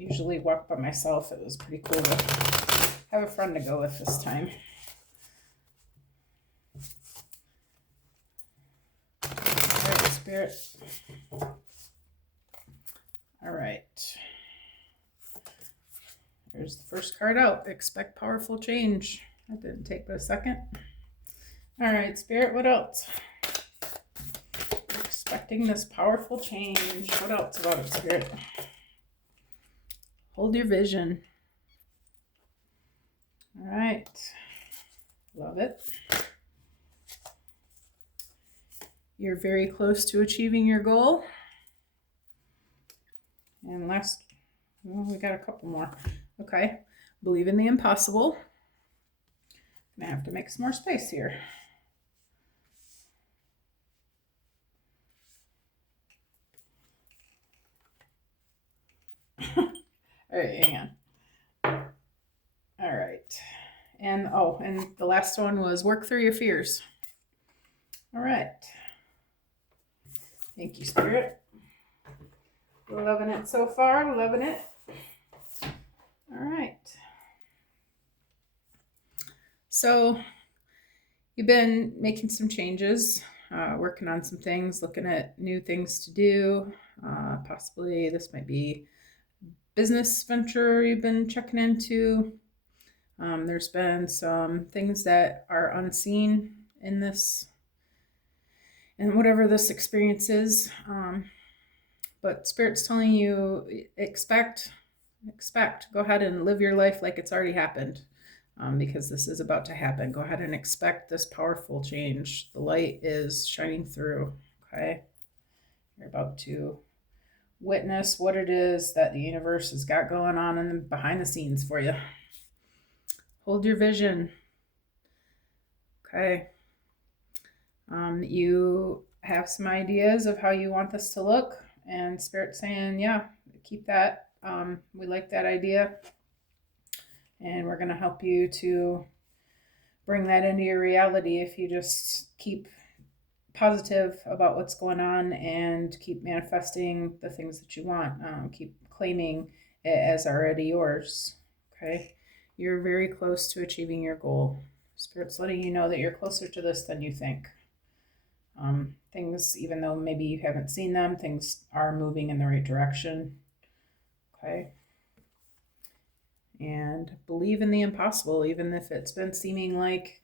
usually walk by myself. It was pretty cool to have a friend to go with this time. All right, Spirit. All right. Here's the first card out. Expect powerful change. That didn't take but a second. All right, Spirit, what else? Expecting this powerful change. What else about it, Spirit? Hold your vision. All right. Love it. You're very close to achieving your goal. And last, well, we got a couple more. Okay. Believe in the impossible. I'm gonna have to make some more space here. All right, hang on. All right. And and the last one was work through your fears. All right. Thank you, Spirit. Loving it so far, loving it. All right. So you've been making some changes, working on some things, looking at new things to do. Possibly this might be business venture you've been checking into. There's been some things that are unseen in this, and whatever this experience is. But Spirit's telling you, expect, go ahead and live your life like it's already happened. Because this is about to happen. Go ahead and expect this powerful change. The light is shining through, okay? You're about to witness what it is that the universe has got going on behind the scenes for you. Hold your vision, okay? You have some ideas of how you want this to look, and Spirit's saying, yeah, keep that. We like that idea. And we're going to help you to bring that into your reality if you just keep positive about what's going on and keep manifesting the things that you want. Keep claiming it as already yours. Okay? You're very close to achieving your goal. Spirit's letting you know that you're closer to this than you think. Things, even though maybe you haven't seen them, things are moving in the right direction. Okay? And believe in the impossible, even if it's been seeming like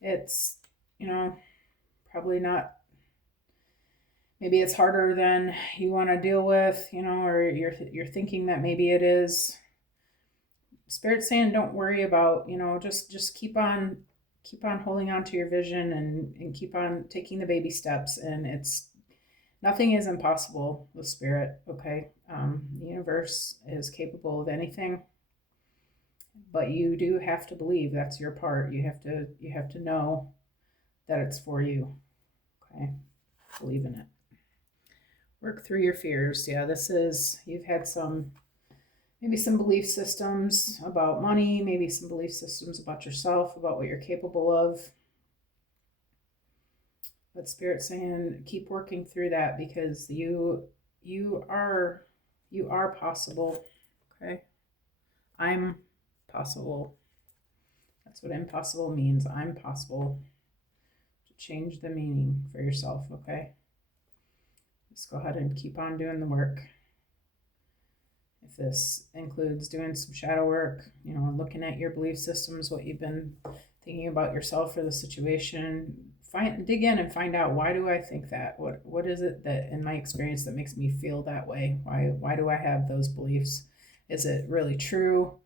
it's, probably not, maybe it's harder than you want to deal with, or you're thinking that maybe it is. Spirit's saying don't worry about, just keep on holding on to your vision and keep on taking the baby steps, and nothing is impossible with Spirit, okay? The universe is capable of anything. But you do have to believe. That's your part. You have to know that it's for you. Okay? Believe in it. Work through your fears. Yeah, you've had maybe some belief systems about money, maybe some belief systems about yourself, about what you're capable of. But Spirit's saying keep working through that, because you are possible. Okay? I'm possible. That's what impossible means. I'm possible. To change the meaning for yourself, okay? Just go ahead and keep on doing the work. If this includes doing some shadow work, looking at your belief systems, what you've been thinking about yourself or the situation, dig in and find out, why do I think that? What is it that in my experience that makes me feel that way? Why do I have those beliefs? Is it really true?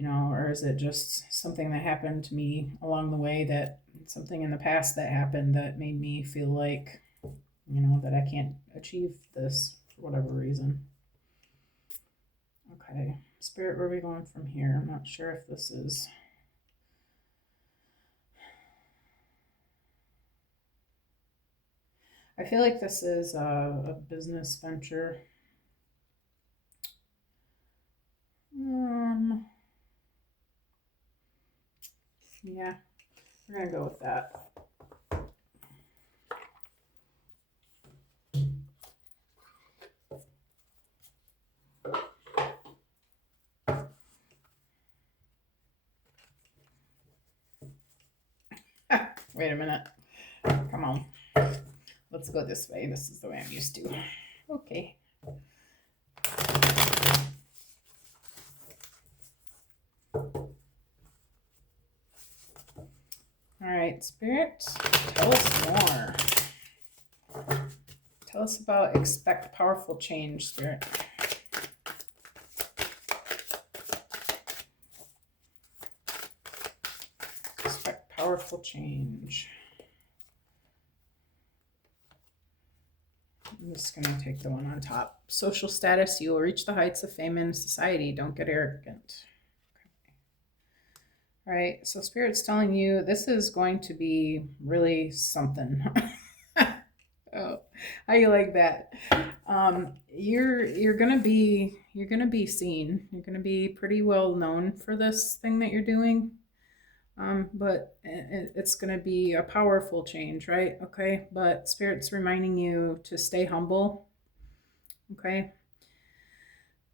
Or is it just something that happened to me along the way, that something in the past that happened that made me feel like, that I can't achieve this for whatever reason. Okay, Spirit, where are we going from here? I'm not sure if this is... I feel like this is a business venture. Yeah, we're going to go with that. Wait a minute. Come on. Let's go this way. This is the way I'm used to. Okay. All right, Spirit, tell us more. Tell us about expect powerful change, Spirit. Expect powerful change. I'm just going to take the one on top. Social status, you will reach the heights of fame in society. Don't get arrogant. All right, so Spirit's telling you this is going to be really something. Oh, how you like that? You're gonna be seen. You're gonna be pretty well known for this thing that you're doing. But it's gonna be a powerful change, right? Okay, but Spirit's reminding you to stay humble. Okay.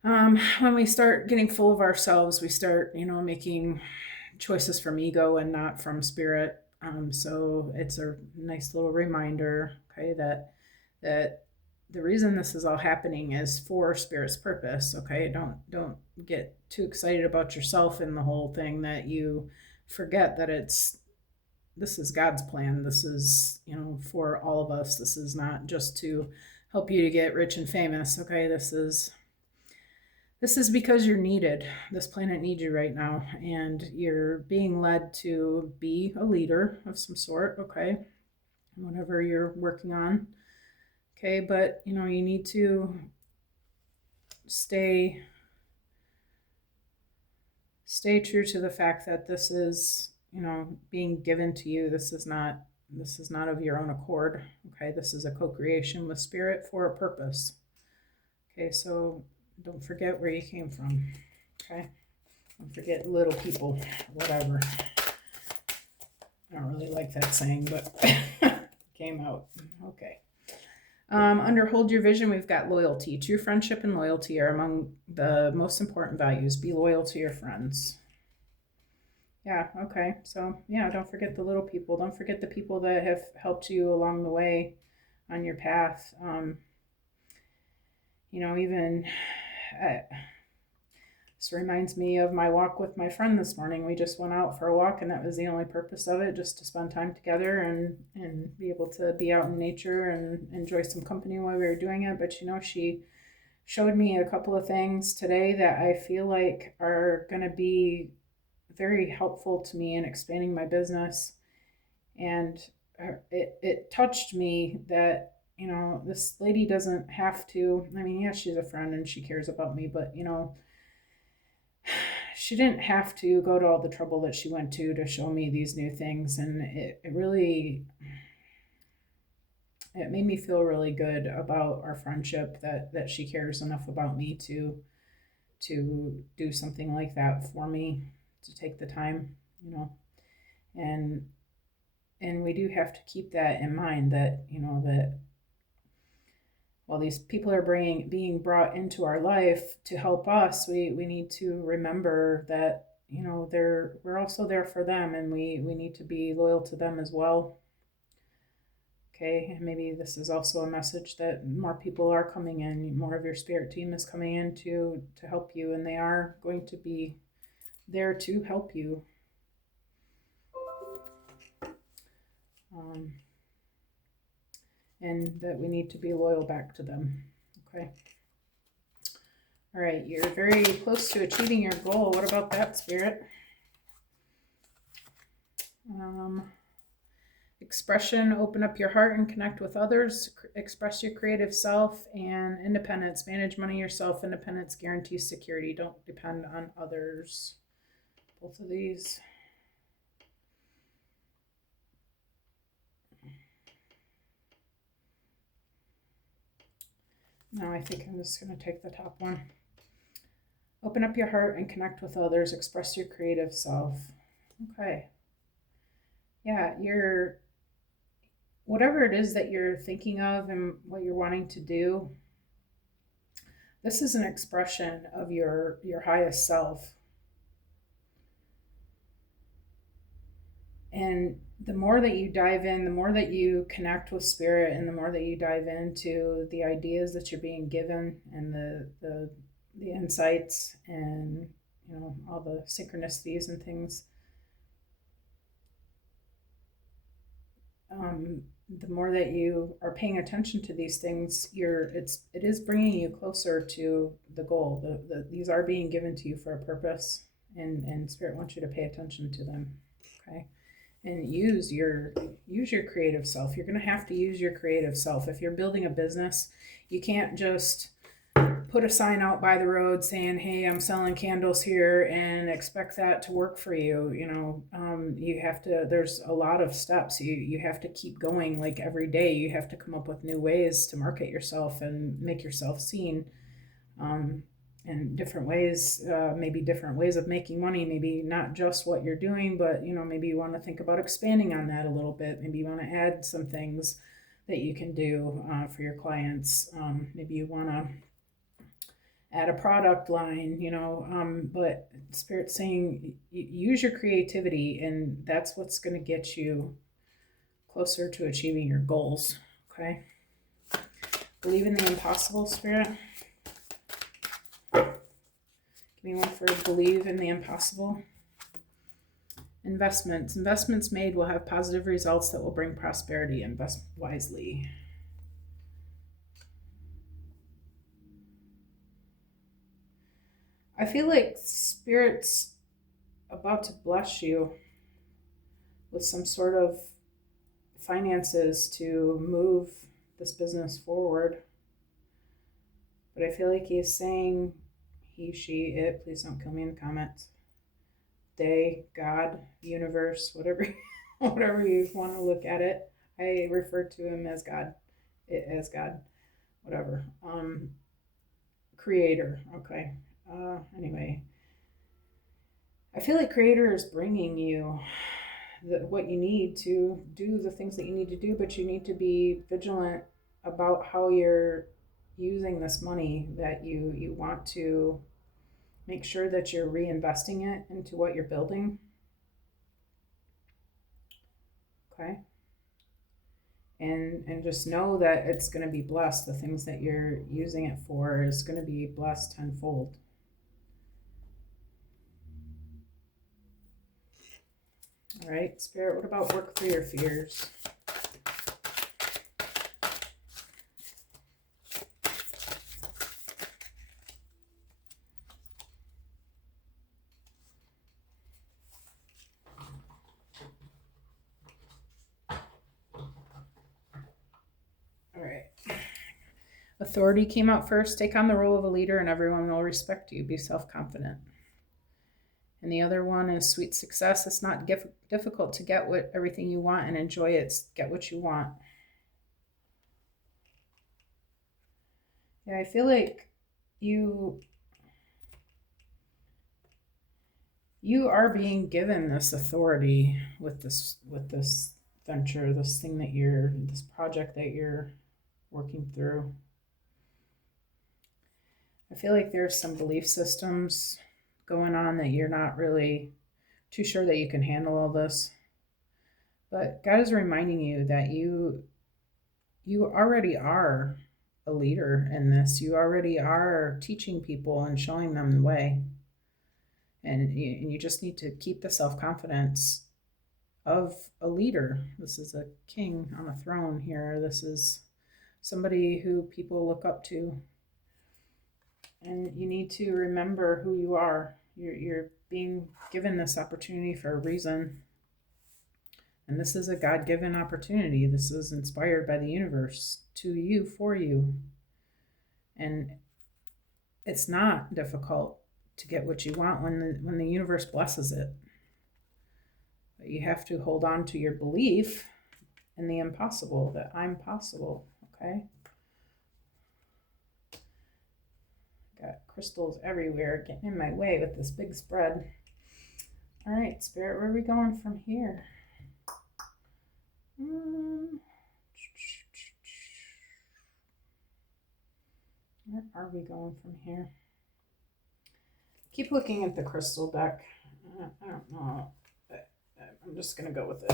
When we start getting full of ourselves, we start, making choices from ego and not from Spirit. So it's a nice little reminder, okay, that the reason this is all happening is for Spirit's purpose. Okay, don't get too excited about yourself in the whole thing that you forget that this is God's plan. This is for all of us. This is not just to help you to get rich and famous. Okay, this is because you're needed. This planet needs you right now, and you're being led to be a leader of some sort, okay? Whatever you're working on, okay? But, you need to stay true to the fact that this is, being given to you. This is not of your own accord, okay? This is a co-creation with Spirit for a purpose. Okay, so don't forget where you came from, okay? Don't forget little people, whatever. I don't really like that saying, but came out. Okay. Under hold your vision, we've got loyalty. True friendship and loyalty are among the most important values. Be loyal to your friends. Yeah, okay. So, yeah, don't forget the little people. Don't forget the people that have helped you along the way on your path. Even this reminds me of my walk with my friend this morning. We just went out for a walk, and that was the only purpose of it, just to spend time together and be able to be out in nature and enjoy some company while we were doing it. But she showed me a couple of things today that I feel like are going to be very helpful to me in expanding my business. And it touched me that this lady doesn't have to. I mean, yeah, she's a friend and she cares about me, but she didn't have to go to all the trouble that she went to show me these new things. And it really, it made me feel really good about our friendship, that she cares enough about me to do something like that for me, to take the time, and we do have to keep that in mind, that that while these people are being brought into our life to help us, we need to remember that we're also there for them, and we need to be loyal to them as well. Okay, and maybe this is also a message that more people are coming in, more of your spirit team is coming in to help you, and they are going to be there to help you. And that we need to be loyal back to them. Okay. All right, you're very close to achieving your goal. What about that, Spirit? Expression, open up your heart and connect with others. Express your creative self. And independence, manage money yourself. Independence guarantees security. Don't depend on others. Both of these. Now I think I'm just going to take the top one. Open up your heart and connect with others. Express your creative self. Okay. Yeah, whatever it is that you're thinking of and what you're wanting to do, this is an expression of your highest self. And the more that you dive in, the more that you connect with spirit, and the more that you dive into the ideas that you're being given, and the insights, and all the synchronicities and things, the more that you are paying attention to these things, it is bringing you closer to the goal. These are being given to you for a purpose, and spirit wants you to pay attention to them. Okay. And use your creative self. You're going to have to use your creative self. If you're building a business, you can't just put a sign out by the road saying, hey, I'm selling candles here, and expect that to work for you. You have to, there's a lot of steps. You have to keep going. Like every day you have to come up with new ways to market yourself and make yourself seen. And different ways, maybe different ways of making money, maybe not just what you're doing, but maybe you want to think about expanding on that a little bit. Maybe you want to add some things that you can do for your clients. Maybe you want to add a product line, but Spirit's saying use your creativity, and that's what's going to get you closer to achieving your goals. Okay. Believe in the impossible, Spirit. Give me one for believe in the impossible. Investments made will have positive results that will bring prosperity. Invest wisely. I feel like Spirit's about to bless you with some sort of finances to move this business forward. But I feel like he's saying, he, she, it, please don't kill me in the comments. They, God, universe, whatever you want to look at it. I refer to him as God, it as God, whatever. Creator, okay. Anyway, I feel like Creator is bringing you what you need to do the things that you need to do, but you need to be vigilant about how you're using this money that you want to make sure that you're reinvesting it into what you're building. Okay. And just know that it's going to be blessed. The things that you're using it for is going to be blessed tenfold. All right, Spirit, what about work through your fears? All right. Authority came out first. Take on the role of a leader and everyone will respect you. Be self-confident. And the other one is sweet success. It's not difficult to get everything you want and enjoy it. Get what you want. Yeah, I feel like you are being given this authority with this venture, this project that you're working through. I feel like there's some belief systems going on that you're not really too sure that you can handle all this. But God is reminding you that you already are a leader in this. You already are teaching people and showing them the way. And you just need to keep the self-confidence of a leader. This is a king on a throne here. This is somebody who people look up to. And you need to remember who you are. You're being given this opportunity for a reason. And this is a God-given opportunity. This is inspired by the universe to you, for you. And it's not difficult to get what you want when the universe blesses it. But you have to hold on to your belief in the impossible, that I'm possible, okay? Got crystals everywhere getting in my way with this big spread. All right, Spirit, where are we going from here? Where are we going from here? Keep looking at the crystal deck. I don't know. I'm just going to go with it.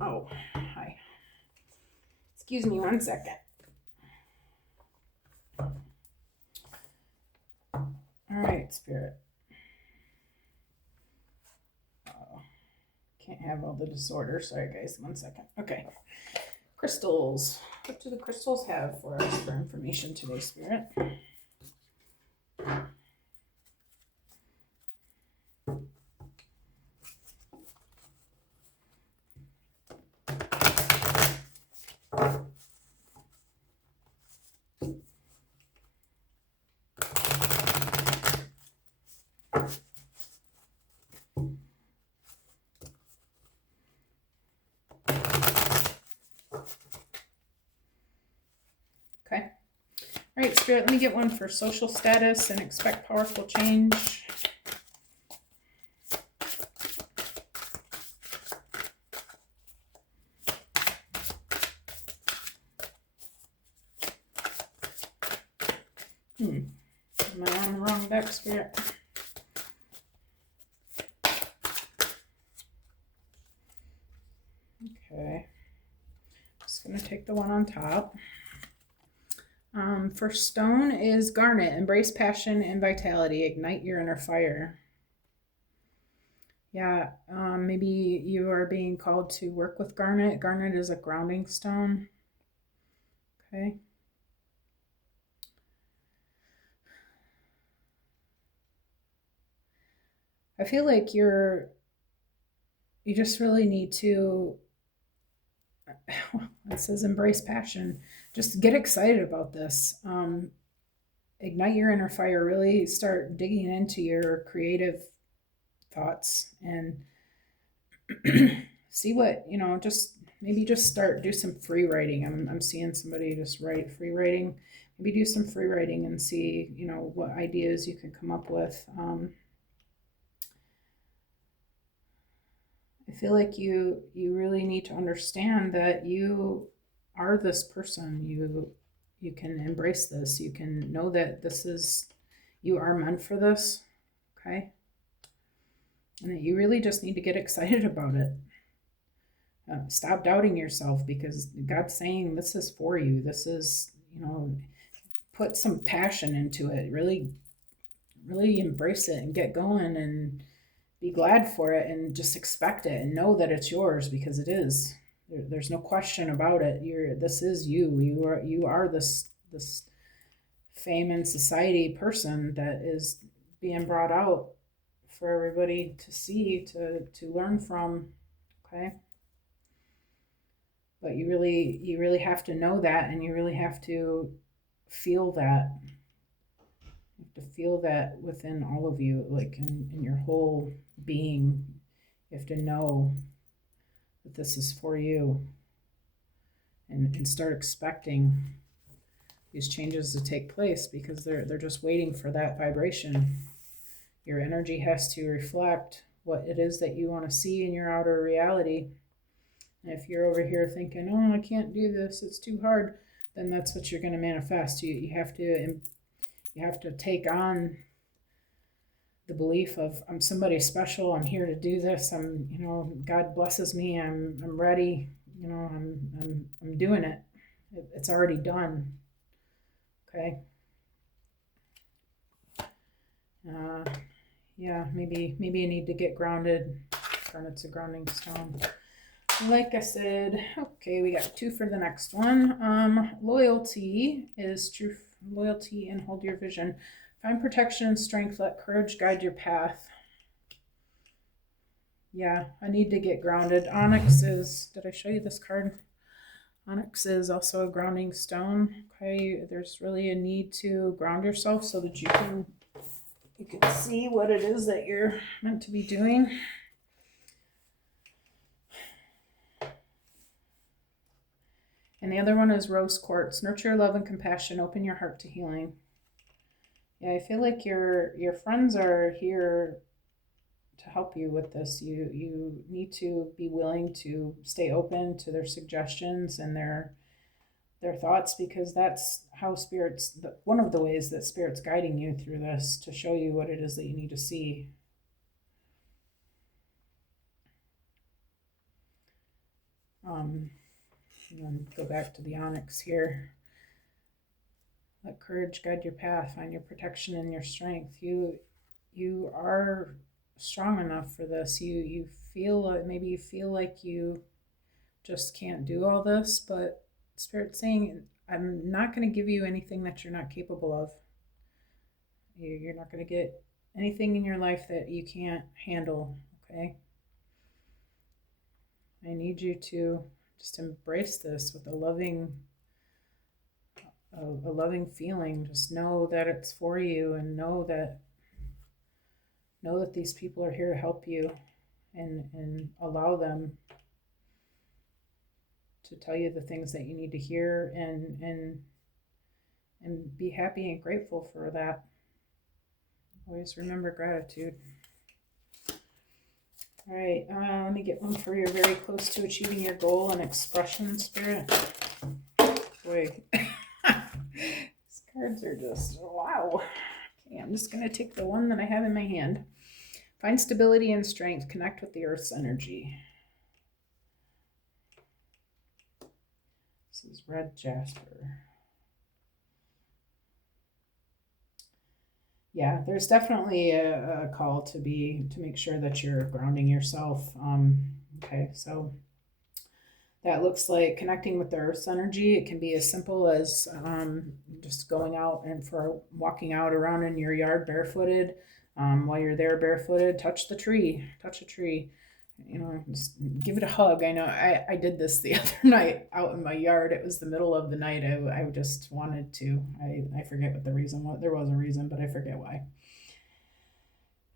Oh, hi. Excuse me 1 second. All right, Spirit. Can't have all the disorder. Sorry, guys. 1 second. Okay. Crystals. What do the crystals have for us for information today, Spirit? Okay. All right, Spirit, let me get one for social status and expect powerful change. Am I on the wrong deck, Spirit? Okay. Just going to take the one on top. For stone is garnet. Embrace passion and vitality. Ignite your inner fire. Yeah, maybe you are being called to work with garnet. Garnet is a grounding stone. Okay. I feel like you just really need to, it says embrace passion. Just get excited about this. Ignite your inner fire. Really start digging into your creative thoughts and see what, just maybe just do some free writing. I'm seeing somebody just write free writing. Maybe do some free writing and see, what ideas you can come up with. I feel like you really need to understand that you are this person. You can embrace this. You can know that you are meant for this. Okay. And that you really just need to get excited about it. Stop doubting yourself, because God's saying this is for you. This is, put some passion into it. Really, really embrace it and get going and be glad for it and just expect it and know that it's yours, because it is. There's no question about it. This is you. You are this fame in society person that is being brought out for everybody to see, to learn from. Okay. But you really have to know that, and you really have to feel that. You have to feel that within all of you, like in your whole being. You have to know that this is for you, and start expecting these changes to take place, because they're just waiting for that vibration. Your energy has to reflect what it is that you want to see in your outer reality. And if you're over here thinking, oh, I can't do this, it's too hard, then that's what you're going to manifest. You have to take on the belief of, I'm somebody special, I'm here to do this, God blesses me, I'm ready, I'm doing it. It's already done. Okay. Yeah, maybe you need to get grounded. Garnet's a grounding stone. Like I said, okay, we got 2 for the next one. Loyalty is true. Loyalty and hold your vision. Find protection and strength. Let courage guide your path. Yeah, I need to get grounded. Onyx is, did I show you this card? Onyx is also a grounding stone. Okay, there's really a need to ground yourself so that you can see what it is that you're meant to be doing. And the other one is rose quartz. Nurture your love and compassion. Open your heart to healing. Yeah, I feel like your friends are here to help you with this. You need to be willing to stay open to their suggestions and their thoughts, because that's how one of the ways that Spirit's guiding you through this, to show you what it is that you need to see. And then go back to the onyx here. Let courage guide your path. Find your protection and your strength. You are strong enough for this. You feel, maybe you feel like you just can't do all this, but Spirit's saying, I'm not going to give you anything that you're not capable of. You're not going to get anything in your life that you can't handle, okay? I need you to just embrace this with a loving feeling. Just know that it's for you, and know that these people are here to help you, and allow them to tell you the things that you need to hear, and be happy and grateful for that. Always remember gratitude. All right, let me get one for your very close to achieving your goal and expression, Spirit. Boy, these cards are just, wow. Okay, I'm just going to take the one that I have in my hand. Find stability and strength. Connect with the Earth's energy. This is red jasper. Yeah, there's definitely a call to make sure that you're grounding yourself. Okay, so that looks like connecting with the Earth's energy. It can be as simple as just going out and for walking out around in your yard barefooted. While you're there barefooted, touch a tree, just give it a hug. I know I did this the other night out in my yard. It was the middle of the night. I just wanted to. I forget what the reason was. There was a reason, but I forget why.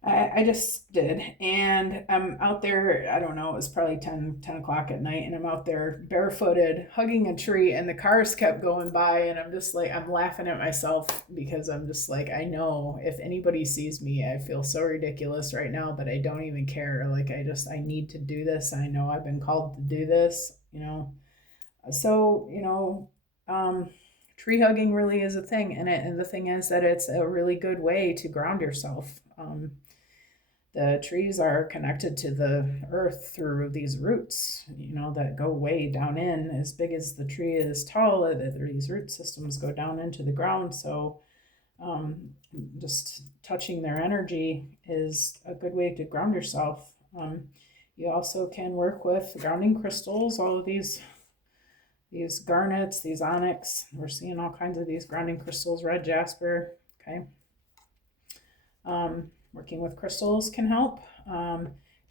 I just did. And I'm out there, I don't know, it was probably 10 o'clock at night, and I'm out there barefooted, hugging a tree, and the cars kept going by, and I'm just like, I'm laughing at myself because I'm just like, I know if anybody sees me, I feel so ridiculous right now, but I don't even care. Like, I need to do this. I know I've been called to do this, So, tree hugging really is a thing, and the thing is that it's a really good way to ground yourself. The trees are connected to the earth through these roots, that go way down in. As big as the tree is tall, these root systems go down into the ground. So just touching their energy is a good way to ground yourself. You also can work with grounding crystals, all of these garnets, these onyx. We're seeing all kinds of these grounding crystals, red jasper, okay? Working with crystals can help.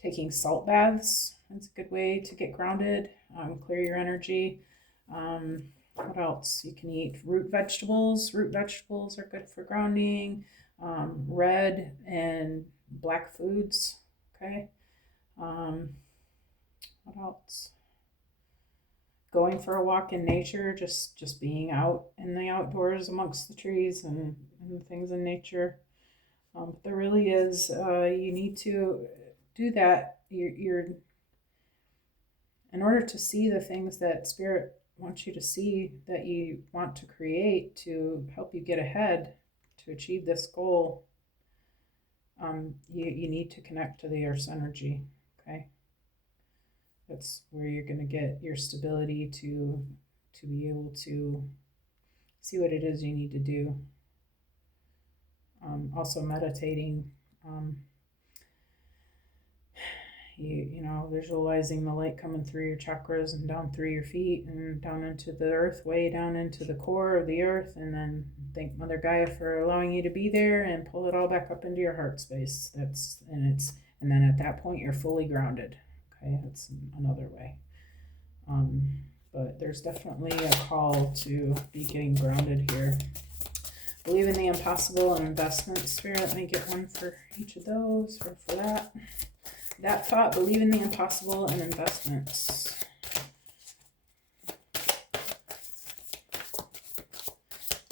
Taking salt baths is a good way to get grounded, clear your energy. What else? You can eat root vegetables. Root vegetables are good for grounding. Red and black foods, okay? What else? Going for a walk in nature, just being out in the outdoors amongst the trees and things in nature. There really is, you need to do that. You're in order to see the things that Spirit wants you to see, that you want to create to help you get ahead, to achieve this goal. You need to connect to the Earth's energy, okay? That's where you're going to get your stability to be able to see what it is you need to do. Also meditating, visualizing the light coming through your chakras and down through your feet and down into the earth, way down into the core of the earth, and then thank Mother Gaia for allowing you to be there and pull it all back up into your heart space. And then at that point you're fully grounded. Okay, that's another way. But there's definitely a call to be getting grounded here. Believe in the impossible and investment, Spirit. Let me get one for each of those, for that. That thought, believe in the impossible and investments.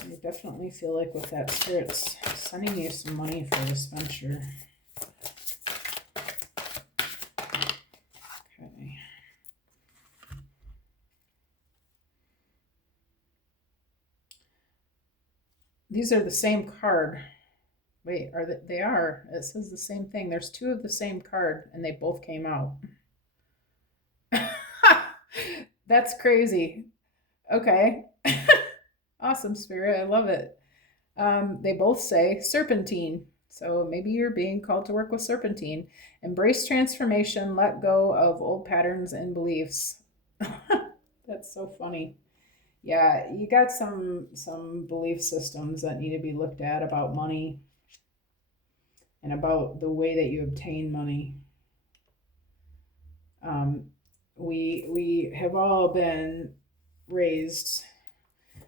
I definitely feel like with that, Spirit's sending you some money for this venture. Okay. These are the same card. Wait, they are. It says the same thing. There's two of the same card, and they both came out. That's crazy. Okay. Awesome, Spirit. I love it. They both say serpentine. So maybe you're being called to work with serpentine. Embrace transformation, let go of old patterns and beliefs. That's so funny. Yeah, you got some belief systems that need to be looked at about money and about the way that you obtain money. Um, we have all been raised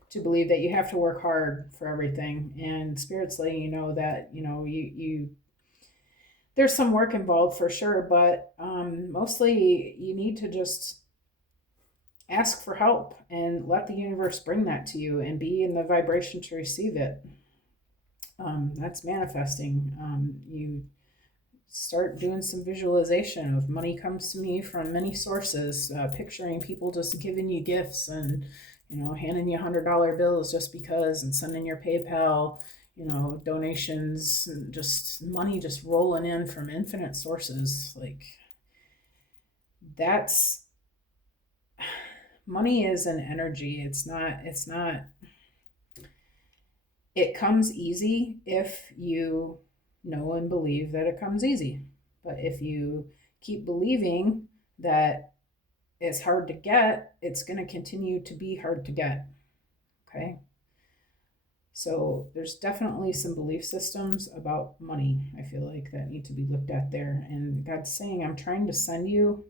to believe that you have to work hard for everything, and Spirit's letting you know that you there's some work involved for sure, but mostly you need to just ask for help and let the universe bring that to you and be in the vibration to receive it. That's manifesting. You start doing some visualization of money comes to me from many sources, picturing people just giving you gifts and handing you $100 bills just because, and sending your PayPal donations, and just money just rolling in from infinite sources. Like, that's money is an energy. It's not it comes easy if you know and believe that it comes easy. But if you keep believing that it's hard to get, it's going to continue to be hard to get. Okay. So there's definitely some belief systems about money, I feel like, that need to be looked at there. And God's saying, I'm trying to send you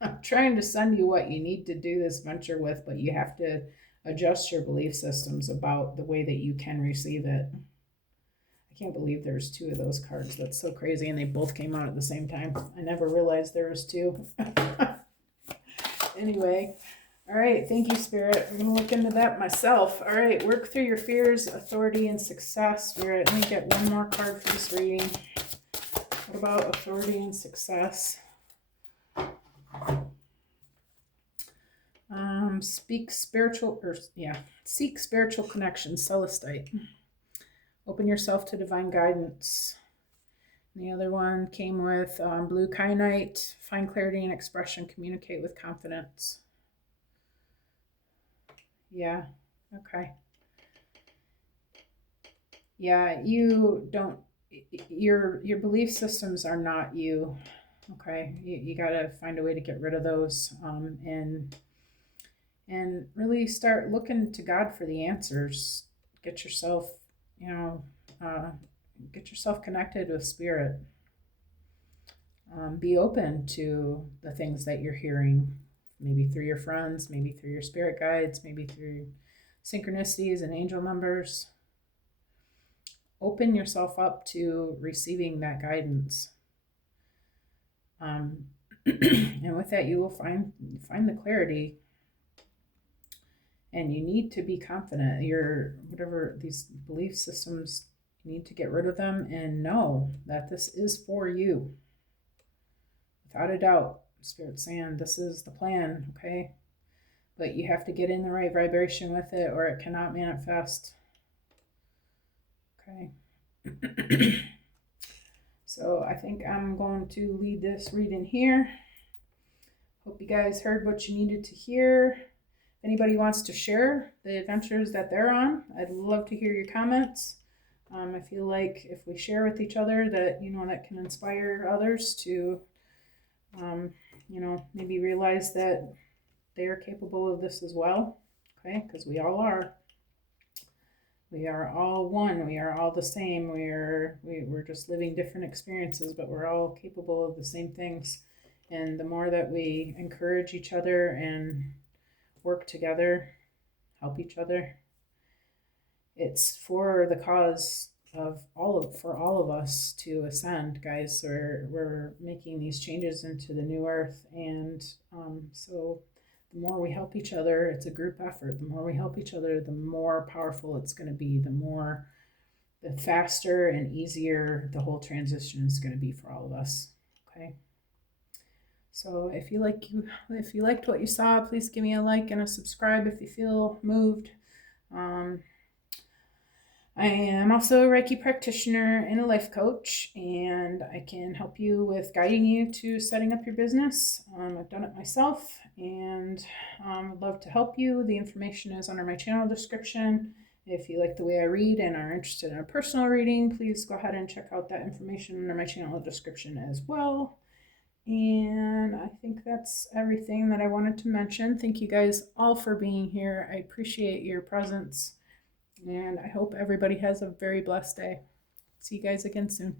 what you need to do this venture with, but you have to adjust your belief systems about the way that you can receive it. I can't believe there's two of those cards. That's so crazy. And they both came out at the same time. I never realized there was two. Anyway, all right. Thank you, Spirit. I'm going to look into that myself. All right. Work through your fears, authority, and success. Spirit, let me get one more card for this reading. What about authority and success? Seek spiritual connection, Celestite. Open yourself to divine guidance. And the other one came with blue kyanite, find clarity and expression, communicate with confidence. Yeah, okay. Yeah, you don't, your belief systems are not you. Okay, you got to find a way to get rid of those, and really start looking to God for the answers. Get yourself, get yourself connected with Spirit. Be open to the things that you're hearing, maybe through your friends, maybe through your spirit guides, maybe through synchronicities and angel numbers. Open yourself up to receiving that guidance. And with that, you will find the clarity. And you need to be confident. Your whatever these belief systems, you need to get rid of them and know that this is for you. Without a doubt, Spirit's saying this is the plan, okay? But you have to get in the right vibration with it or it cannot manifest. Okay. So I think I'm going to lead this reading here. Hope you guys heard what you needed to hear. If anybody wants to share the adventures that they're on, I'd love to hear your comments. I feel like if we share with each other that, that can inspire others to, maybe realize that they are capable of this as well. Okay, because we all are. We are all one. We are all the same. We're just living different experiences, but we're all capable of the same things. And the more that we encourage each other and work together, help each other, it's for the cause of for all of us to ascend, guys. We're making these changes into the new earth, and so the more we help each other, it's a group effort. The more we help each other, the more powerful it's going to be. The faster and easier the whole transition is going to be for all of us. Okay. So if you liked what you saw, please give me a like and a subscribe if you feel moved. I am also a Reiki practitioner and a life coach, and I can help you with guiding you to setting up your business. I've done it myself, and I'd love to help you. The information is under my channel description. If you like the way I read and are interested in a personal reading, please go ahead and check out that information under my channel description as well. And I think that's everything that I wanted to mention. Thank you guys all for being here. I appreciate your presence. And I hope everybody has a very blessed day. See you guys again soon.